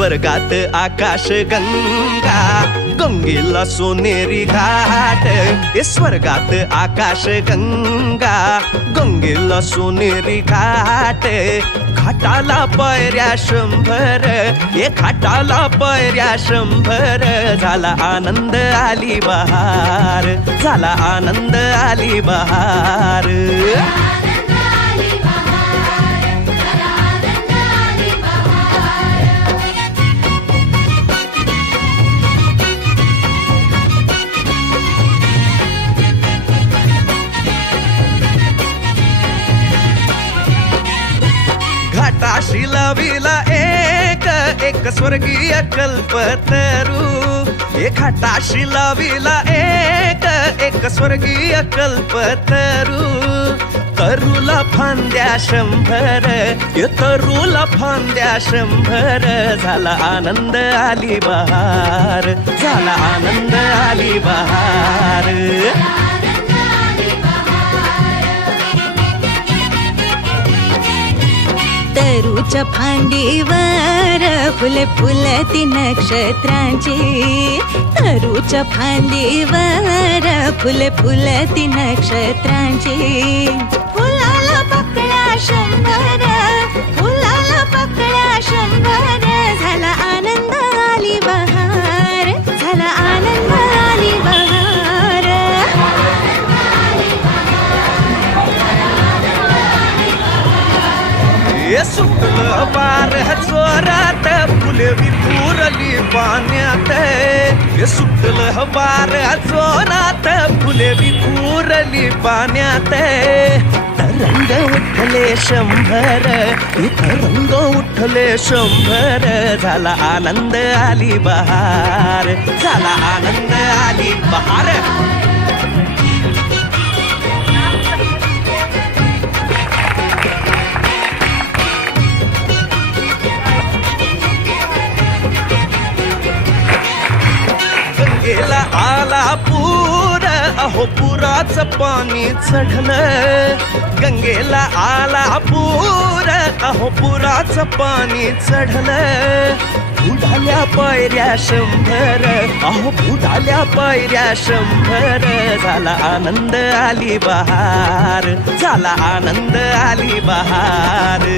स्वर्गात आकाश गंगा गंगेला सोनेरी घाट स्वर्गात आकाश गंगा गंगेला सोनेरी घाट घाटाला पायऱ्या 100 घाटाला पायऱ्या 100 झाला आनंद आली बहार झाला आनंद आली बहार घाटाशी लाविला एक स्वर्गीय कल्पतरू घाटाशी लाविला एक स्वर्गीय कल्पतरू तरुला फांद्या 100 तरुला फांद्या 100 झाला आनंद आली बहार झाला आनंद आली बहार तरूच्या फांदीवर फुले फुलती नक्षत्रांची तरूच्या फांदीवर फुले फुलती नक्षत्रांची फुलाला पकड्या 100 फुलाला पकड्या 100 झाला आनंद आली बहार झाला आनंद आली बहार सुटलं बार जोरात फुले विखुरली पाण्यात सुटलं बार जोरात फुले विखुरली पाण्यात तरंग उठले 100 तरंग उठले 100 झाला आनंद आली बहार झाला आनंद आली बहार गंगेला आला पूर अहो पुराचं पाणी चढलं गंगेला आला पूर अहो पुराचं पाणी चढलं बुडाल्या पायऱ्या 100 अहो बुडाल्या पायऱ्या 100 झाला आनंद आली बहार झाला आनंद आली बहार